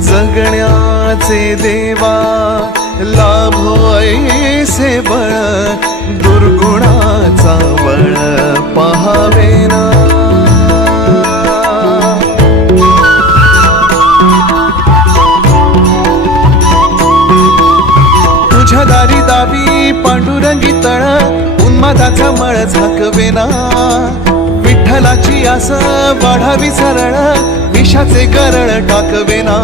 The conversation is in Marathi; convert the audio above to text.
जगण्याचे देवा लाभो ऐसे बळ, दुर्गुणाचा बळ पहावेना। तुझ्या दारी दावी पांडुरंगी तळ, उन्मादाचा मळ झाकवेना। विठ्ठलाची आस वाढावी सरळ, विषाचे गरळ टाकवेना।